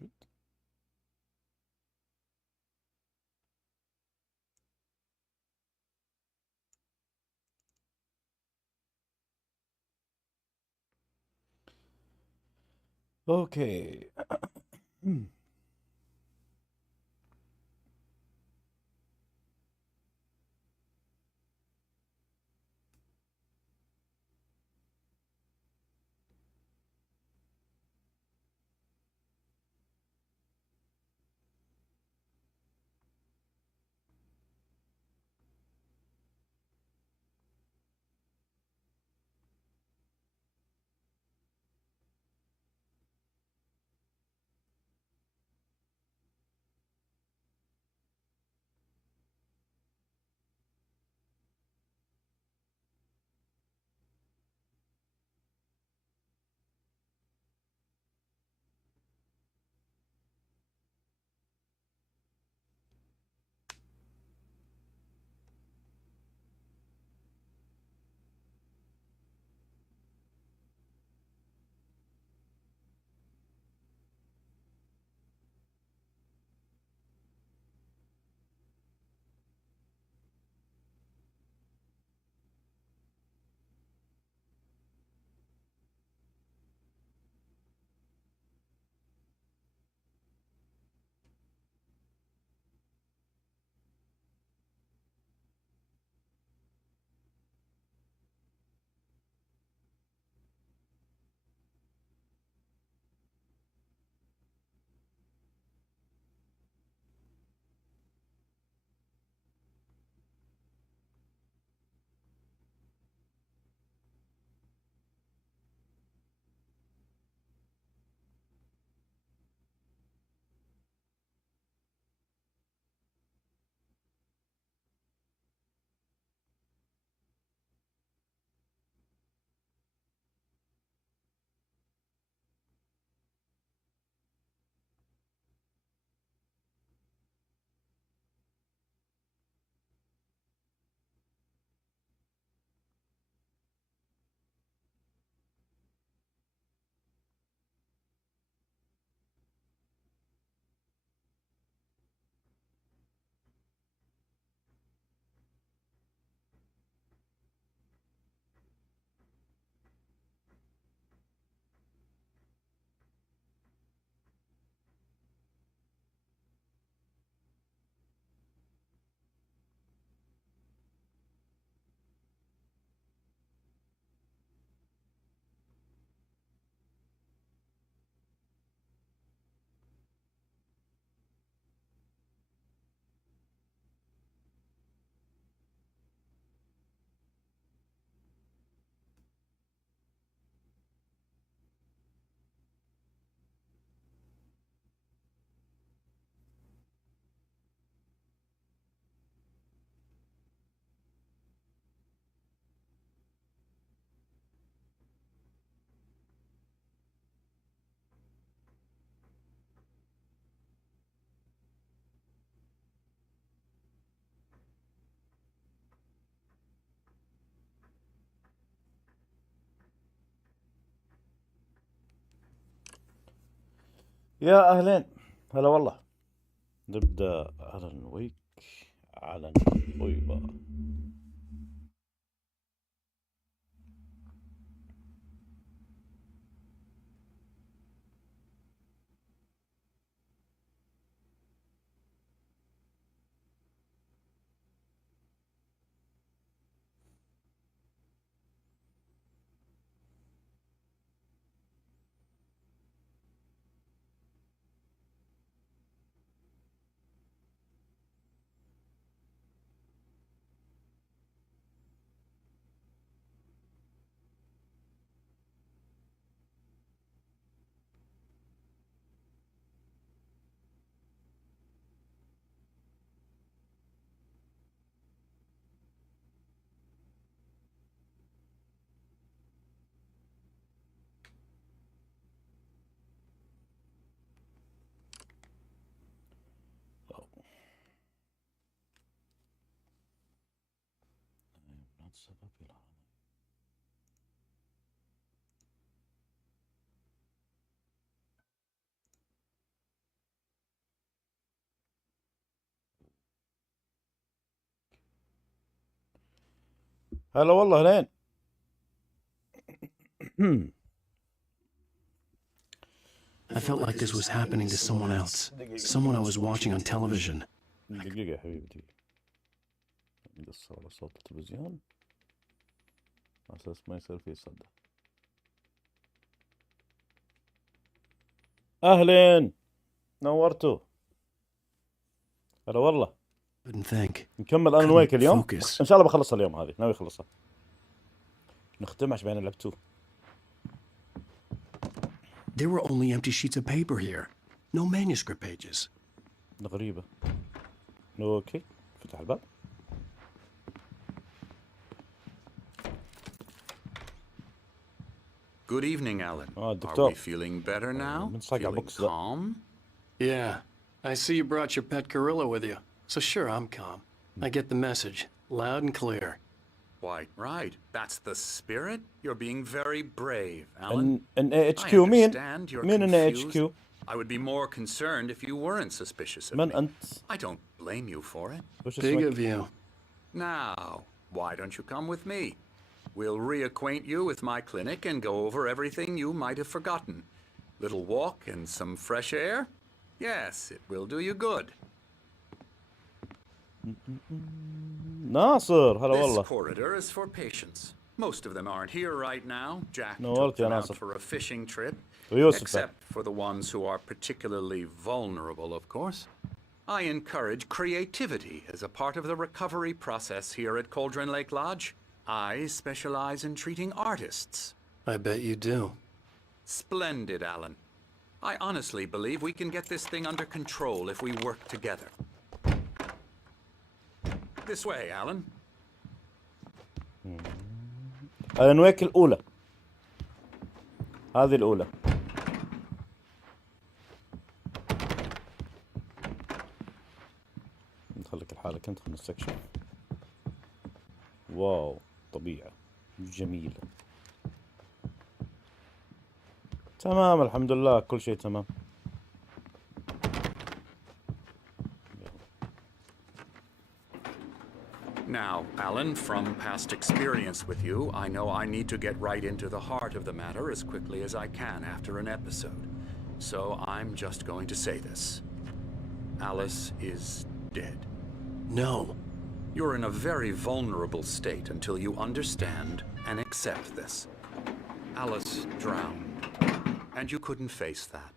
Good. Okay. يا أهلين، هلا والله. نبدأ. أهلا ويك. أهلا طيبة. Oh, I'm not so popular. هلا والله هلين. I felt like this was happening to someone else. Someone I was watching on television. دقيقة يا حبيبتي. نقص على صوت التلفزيون على أساس ما يصير فيه صدى. أهلين، نورتوا. هلا والله. Couldn't think. نكمل أنا وياك اليوم. Focus. إن شاء الله بخلصها اليوم، هذه ناوي أخلصها. نختم عشان لعبتوه. There were only empty sheets of paper here. No manuscript pages. غريبة. أوكي، فتح الباب. Good evening, Alan. Are الدكتور. we feeling better now? بنصقع Feeling بوكس ده. calm? Yeah. I see you brought your pet gorilla with you. So sure, I'm calm. I get the message. Loud and clear. Why, right. That's the spirit. You're being very brave, Alan. إن I HQ مين؟ understand you're مين إن confused. HQ؟ I would be more concerned if you weren't suspicious of من me. أنت؟ I don't blame you for it. وش Big اسمك؟ of you. Now, why don't you come with me? We'll reacquaint you with my clinic and go over everything you might have forgotten. Little walk and some fresh air? Yes, it will do you good. ناصر، هلا This والله. corridor is for patients. Most of them aren't here right now. Jack نورت took يا them out ناصر. for a fishing trip. ويوسف. Except for the ones who are particularly vulnerable, of course. I encourage creativity as a part of the recovery process here at Cauldron Lake Lodge. I specialize in treating artists. I bet you do. Splendid, Alan. I honestly believe we can get this thing under control if we work together. This way, Alan. أنا وياك الأولى. هذه الأولى. ندخلك لحالك، ندخل من السكشن. واو، طبيعة جميلة. تمام الحمد لله، كل شيء تمام. Now, Alan, from past experience with you, I know I need to get right into the heart of the matter as quickly as I can after an episode. So I'm just going to say this. Alice is dead. No. You're in a very vulnerable state until you understand and accept this. Alice drowned, and you couldn't face that.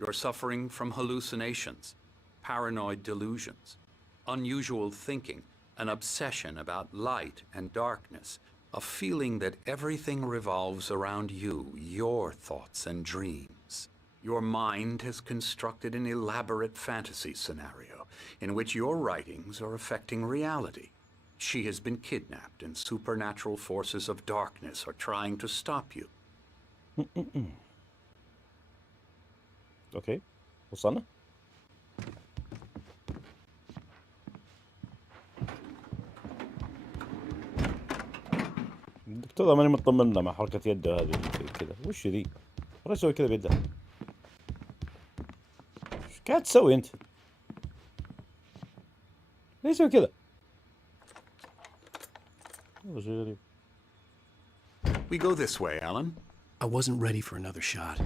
You're suffering from hallucinations, paranoid delusions, unusual thinking, an obsession about light and darkness, a feeling that everything revolves around you, your thoughts and dreams. Your mind has constructed an elaborate fantasy scenario in which your writings are affecting reality. She has been kidnapped and supernatural forces of darkness are trying to stop you. أوكي، وصلنا. الدكتور ماني مطمن له مع حركة يده هذه كذا. وش ذي؟ ولا يسوي كذا بيده؟ ايش قاعد تسوي انت؟ ليش يسوي كذا؟ والله شيء غريب. We go this way, Alan. I wasn't ready for another shot,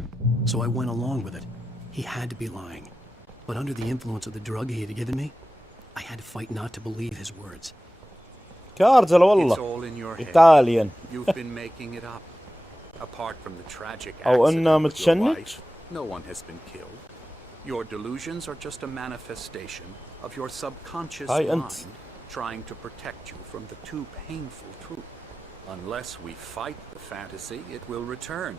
so I went along with it. He had to be lying. But under the influence of the drug he had given me, I had to fight not to believe his words. كارزل It's والله. all in your head. إيطاليان. You've been making it up. Apart from the tragic أو إنه accident with your متشنج. wife, no one has been killed. Your delusions are just a manifestation of your subconscious هاي أنت. mind trying to protect you from the too painful truth. Unless we fight the fantasy, it will return.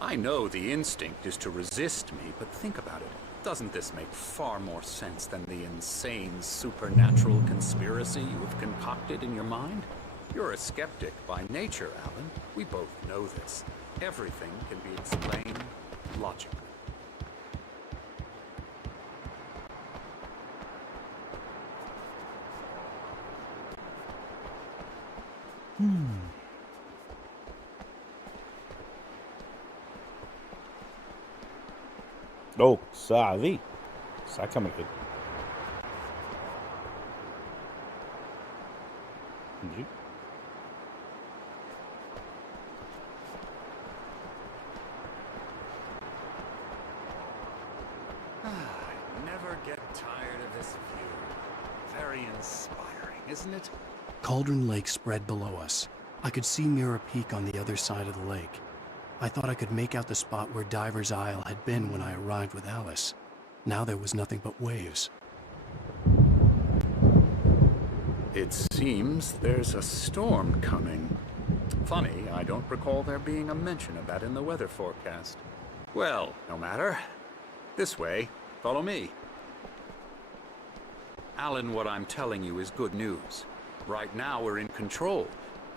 I know the instinct is to resist me, but think about it. Doesn't this make far more sense than the insane supernatural conspiracy you have concocted in your mind? You're a skeptic by nature, Alan. We both know this. Everything can be explained logically. أوه، الساعة ذي. الساعة كم الحين؟ نجي. get tired of this view. Very inspiring, isn't it? Cauldron Lake spread below us. I could see Mirror Peak on the other side of the lake. I thought I could make out the spot where Diver's Isle had been when I arrived with Alice. Now there was nothing but waves. It seems there's a storm coming. Funny, I don't recall there being a mention of that in the weather forecast. Well, no matter. This way. Follow me. Alan, what I'm telling you is good news. Right now we're in control.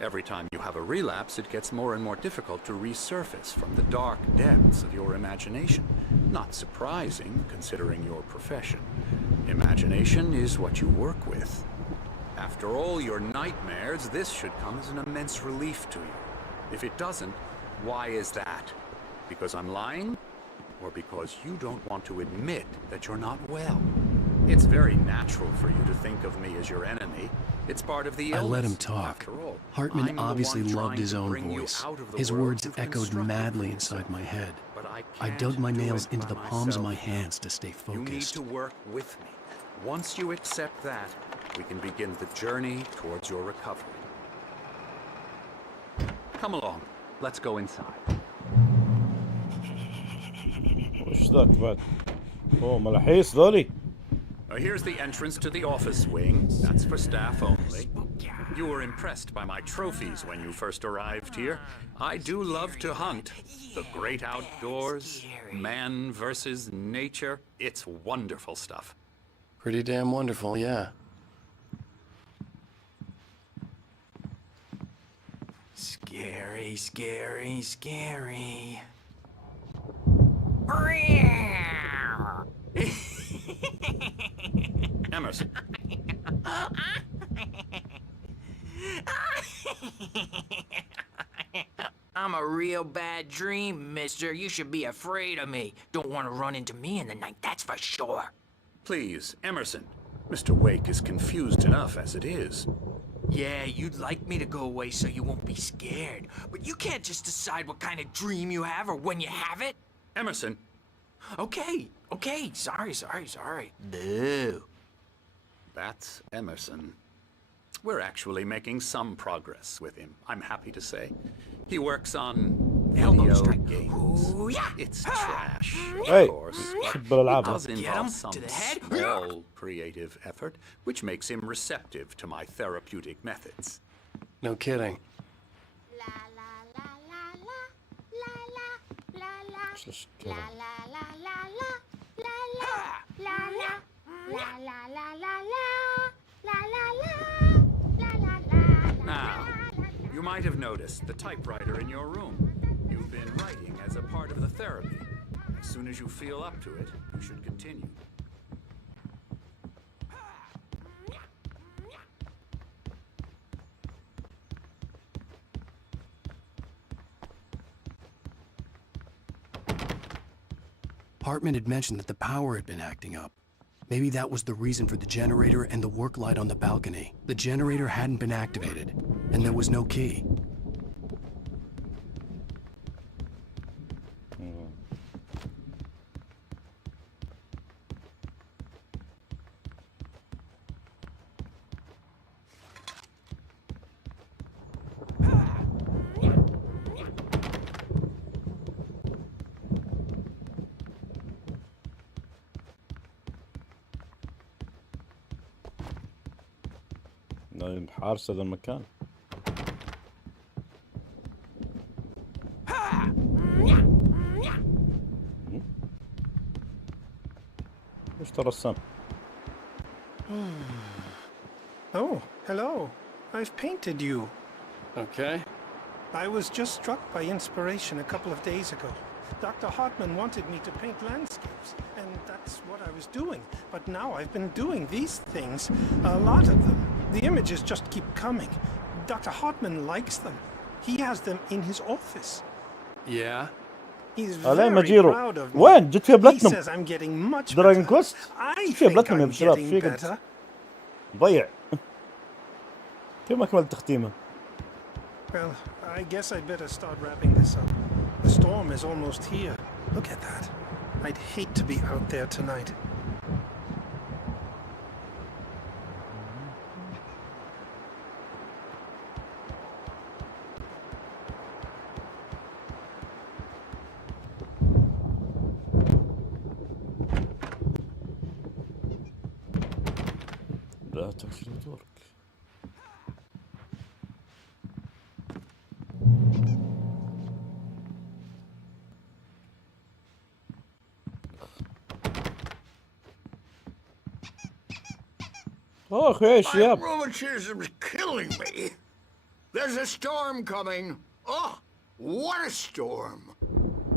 Every time you have a relapse, it gets more and more difficult to resurface from the dark depths of your imagination. Not surprising, considering your profession. Imagination is what you work with. After all your nightmares, this should come as an immense relief to you. If it doesn't, why is that? Because I'm lying? Or because you don't want to admit that you're not well? It's very natural for you to think of me as your enemy. It's part of the illness. I let him talk. After all, Hartman I'm the obviously one loved his trying to own bring you voice. out of the His world words you've echoed constructed madly for inside yourself. my head. But I dug my can't do nails it into by the palms of myself. my hands to stay You need focused. to work with me. Once you accept that, we can begin the journey towards your recovery. Come along. Let's go inside. وش ذاك بعد؟ اوه ملاحيس ذولي. Here's the entrance to the office wing. That's for staff only. You were impressed by my trophies when you first arrived here. I do love to hunt. The great outdoors, man versus nature. It's wonderful stuff. Pretty damn wonderful, yeah. Scary, scary, scary. Emerson. I'm a real bad dream, mister. You should be afraid of me. Don't want to run into me in the night, that's for sure. Please, Emerson. Mr. Wake is confused enough as it is. Yeah, you'd like me to go away so you won't be scared. But you can't just decide what kind of dream you have or when you have it. Emerson. Okay. Sorry. Boo. That's Emerson. We're actually making some progress with him, I'm happy to say. He works on Elbow video strike. games. Ooh, yeah. It's trash, Hey, of course. حب الألعاب. It does Get involve him some to the head. small creative effort, which makes him receptive to my therapeutic methods. No kidding. Just kill him. Now, you might have noticed the typewriter in your room. You've been writing as a part of the therapy. As soon as you feel up to it, you should continue. Hartman had mentioned that the power had been acting up. Maybe that was the reason for the generator and the work light on the balcony. The generator hadn't been activated, and there was no key. حارس هذا المكان. وش ترسم؟ Oh, hello. I've painted you. Okay. I was just struck by inspiration a couple of days ago. Dr. Hartman wanted me to paint landscapes, and that's what I was doing. But now I've been doing these things, a lot of them. The images just keep coming. Dr. Hartman likes them. He has them in his office. Yeah? He's عليه very مجيرو. proud of me. وين جبت فيها He بلاتنم؟ says I'm getting much دراجون better. كويست؟ I فيها think بلاتنم يا I'm شباب. getting في قد better. ضيع. كيف ما كملت تختيمه؟ Well, I guess I'd better start wrapping this up. The storm is almost here. Look at that. I'd hate to be out there tonight. لا تكشف ورك. اخ ايش My ياب. rheumatism's killing me. There's a storm coming. Oh, what a storm.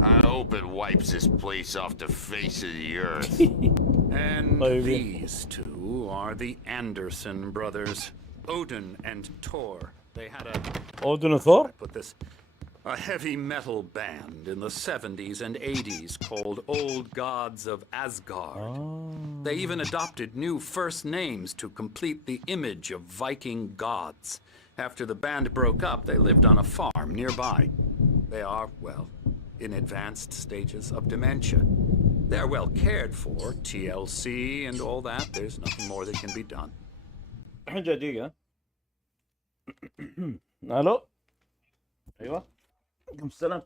I hope it wipes this place off the face of the earth. And طيب. these two are the Anderson brothers, Odin and Thor. They had a اودن وثور. put this a heavy metal band in the 70s and 80s called Old Gods of Asgard. They even adopted new first names to complete the image of Viking gods. After the band broke up, they lived on a farm nearby. They are, well, in advanced stages of dementia. They're well cared for, TLC and all that. There's nothing more that can be done. دقيقة. الو. ايوه. عليكم السلام.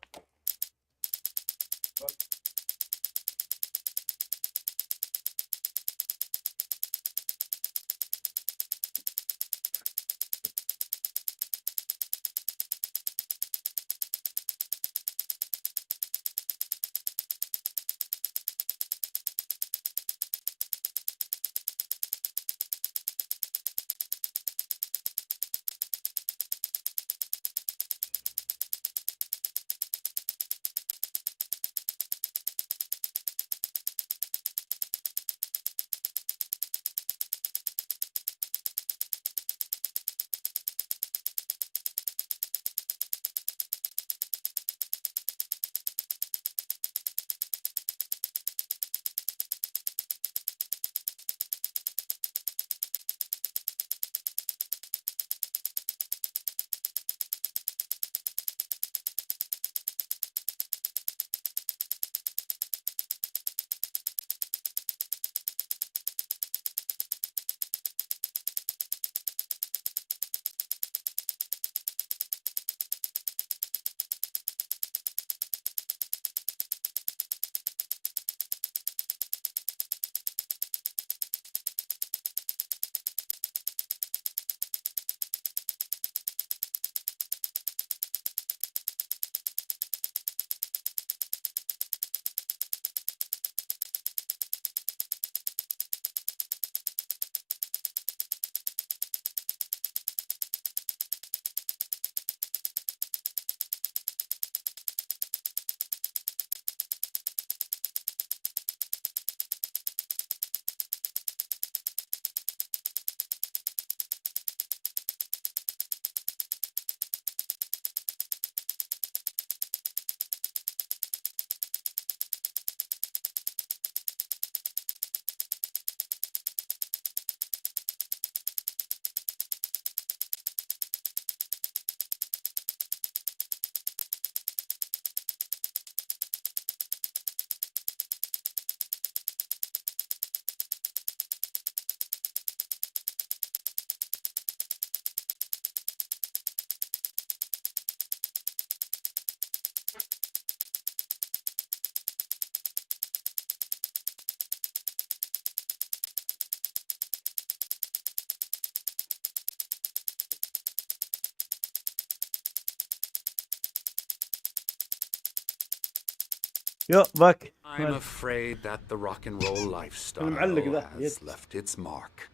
يا باك. I'm afraid that the rock and roll lifestyle المعلق ذا. has left its mark.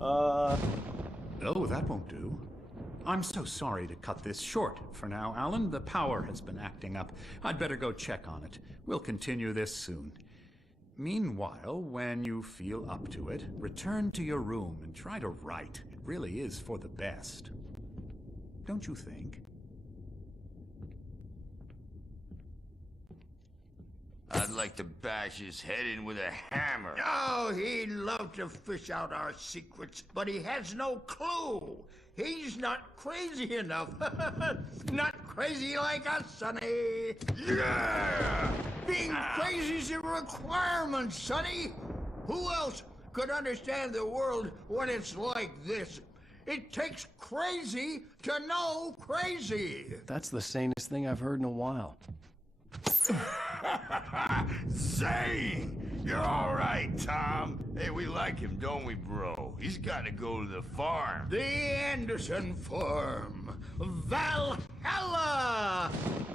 Oh, that won't do. I'm so sorry to cut this short for now, Alan. The power has been acting up. I'd better go check on it. We'll continue this soon. Meanwhile, when you feel up to it, return to your room and try to write. It really is for the best. Don't you think? I'd like to bash his head in with a hammer. Oh, he'd love to fish out our secrets, but he has no clue. He's not crazy enough. Not crazy like us, Sonny. Yeah! Being crazy's a requirement, Sonny. Who else could understand the world when it's like this? It takes crazy to know crazy. That's the sanest thing I've heard in a while. Zane! You're all right, Tom. Hey, we like him, don't we, bro? He's got to go to the farm. The Anderson farm. Valhalla!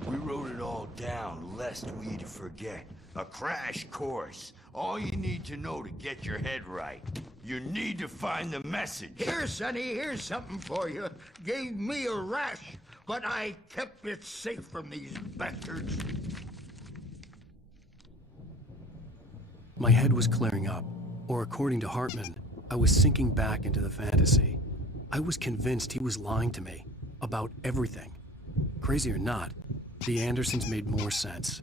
We wrote it all down, lest we forget. A crash course. All you need to know to get your head right. You need to find the message. Here, Sonny, here's something for you. Gave me a rash, but I kept it safe from these bastards. My head was clearing up, or according to Hartman, I was sinking back into the fantasy. I was convinced he was lying to me about everything. Crazy or not, the Andersons made more sense.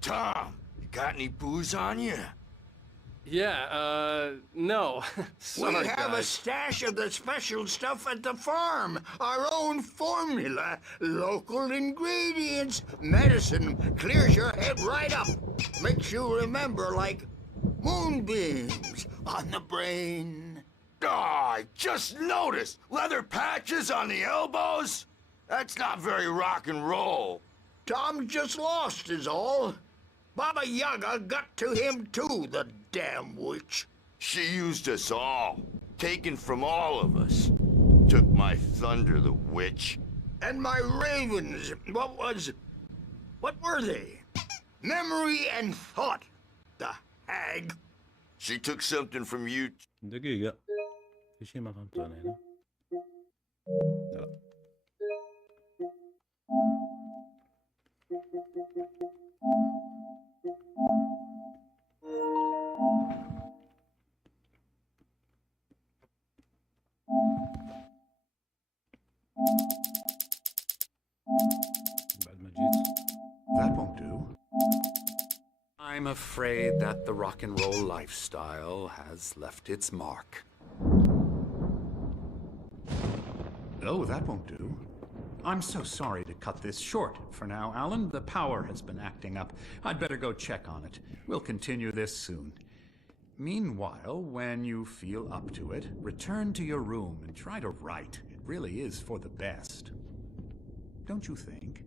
Tom, you got any booze on you? Yeah, no. Sorry, We have a guys. stash of the special stuff at the farm. Our own formula. Local ingredients. Medicine clears your head right up. Makes you remember like moonbeams on the brain. Oh, I just noticed. Leather patches on the elbows? That's not very rock and roll. Tom just lost is all. Baba Yaga got to him too, the damn witch. She used us all. Taken from all of us. Took my thunder, the witch. And my ravens, what were they? Memory and thought, the hag. She took something from you. دقيقة في شيء ما فهمته أنا هنا. لا. بعد ما جيت. That won't do. I'm afraid that the rock and roll lifestyle has left its mark. Oh, that won't do. I'm so sorry to cut this short for now, Alan. The power has been acting up. I'd better go check on it. We'll continue this soon. Meanwhile, when you feel up to it, return to your room and try to write. It really is for the best. Don't you think?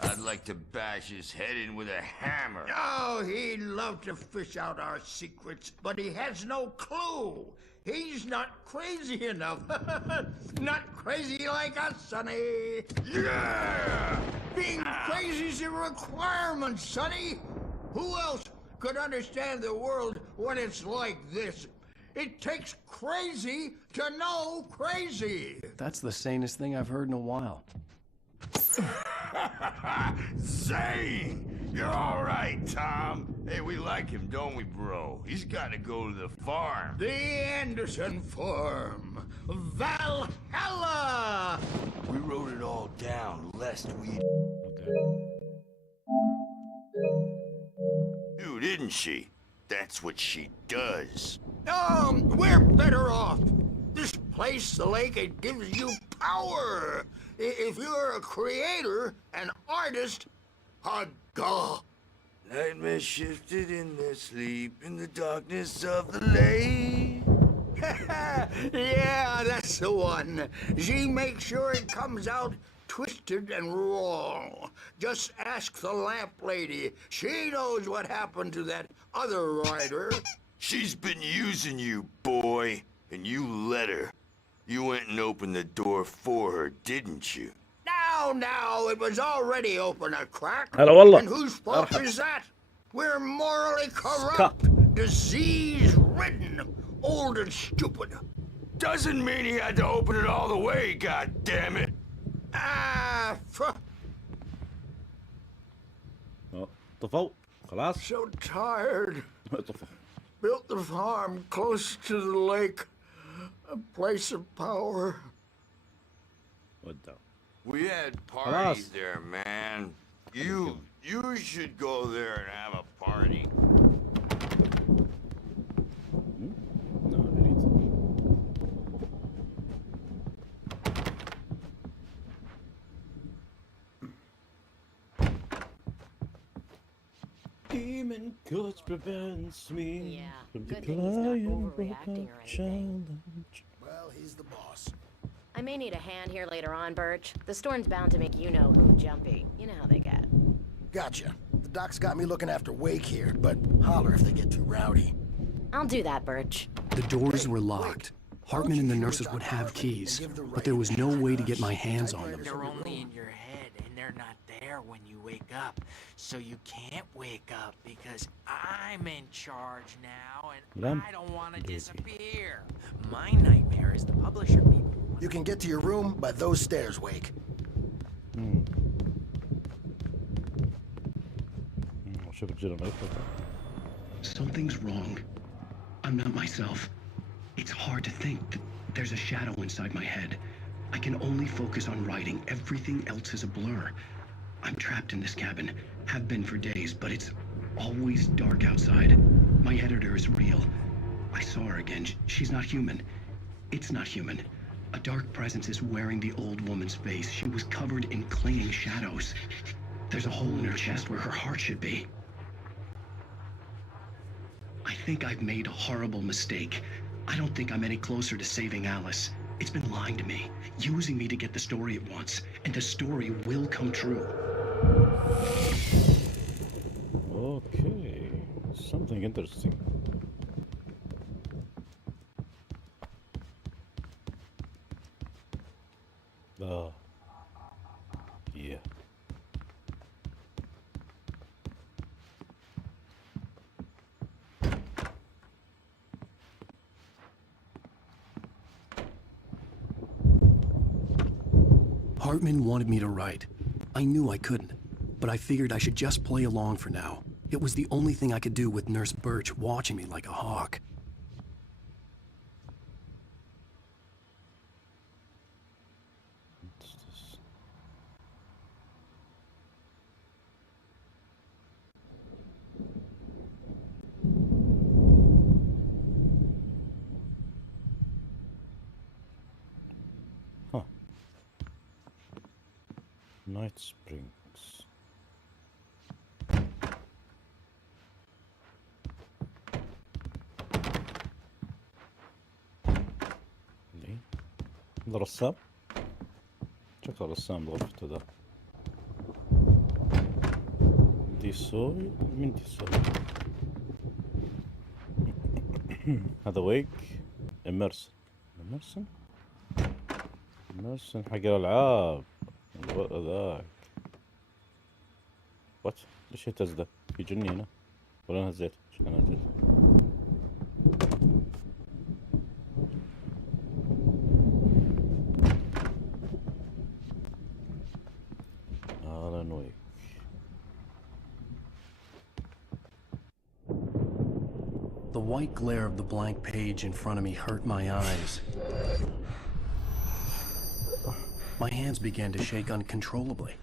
I'd like to bash his head in with a hammer. Oh, he'd love to fish out our secrets, but he has no clue. He's not crazy enough. Not crazy like us, Sonny. Yeah! Being crazy's a requirement, Sonny. Who else could understand the world when it's like this? It takes crazy to know crazy. That's the sanest thing I've heard in a while. Zane! You're all right, Tom. Hey, we like him, don't we, bro? He's got to go to the farm. The Anderson farm. Valhalla! We wrote it all down, lest we... Okay. You, didn't she? That's what she does. We're better off. This place, the lake, it gives you power. If you're a creator, an artist, a god. Nightmare shifted in their sleep in the darkness of the lake. Yeah, that's the one. She makes sure it comes out twisted and wrong. Just ask the lamp lady. She knows what happened to that other writer. She's been using you, boy, and you let her. You went and opened the door for her, didn't you? Now, it was already open a crack. هلا والله. And whose fault is that? We're morally corrupt, disease-ridden, old and stupid. Doesn't mean he had to open it all the way, goddammit. طفوا خلاص. So tired. طفوا. Built the farm close to the lake. A place of power. ودعوا. We had parties there, man. You should go there and have a party. لا أريد. Demon coach prevents me from good thing he's not declining overreacting or anything. challenge. Well, he's the boss. I may need a hand here later on, Birch. The storm's bound to make you-know-who jumpy. You know how they get. Gotcha. The Doc's got me looking after Wake here, but holler if they get too rowdy. I'll do that, Birch. The doors were locked. Hartman and the nurses would have keys, but there was no way to get my hands on them. They're only in your head, and they're not there when you wake up. So you can't wake up because I'm in charge now, and I don't want to disappear. My nightmare is the publisher people. You can get to your room by those stairs, Wake. Something's wrong. I'm not myself. It's hard to think that there's a shadow inside my head. I can only focus on writing. Everything else is a blur. I'm trapped in this cabin. Have been for days, but it's always dark outside. My editor is real. I saw her again. She's not human. It's not human. A dark presence is wearing the old woman's face. She was covered in clinging shadows. There's a hole in her chest where her heart should be. I think I've made a horrible mistake. I don't think I'm any closer to saving Alice. It's been lying to me, using me to get the story it wants, and the story will come true. Okay, something interesting. Yeah. Hartman wanted me to write. I knew I couldn't, but I figured I should just play along for now. It was the only thing I could do with Nurse Birch watching me like a hawk. What's this? Huh. Night Springs. ليه؟ الرسام؟ شكل الرسام بغرفته ذا. دي سوي؟ من دي سوي؟ هذا ويك إمرسن. إمرسن حق الألعاب. ذاك. وات؟ ليش يهتز ذا؟ يجني هنا؟ ولا أنا هزيت؟ شو أنا هزيت؟ Wake. The white glare of the blank page in front of me hurt my eyes. My hands began to shake uncontrollably.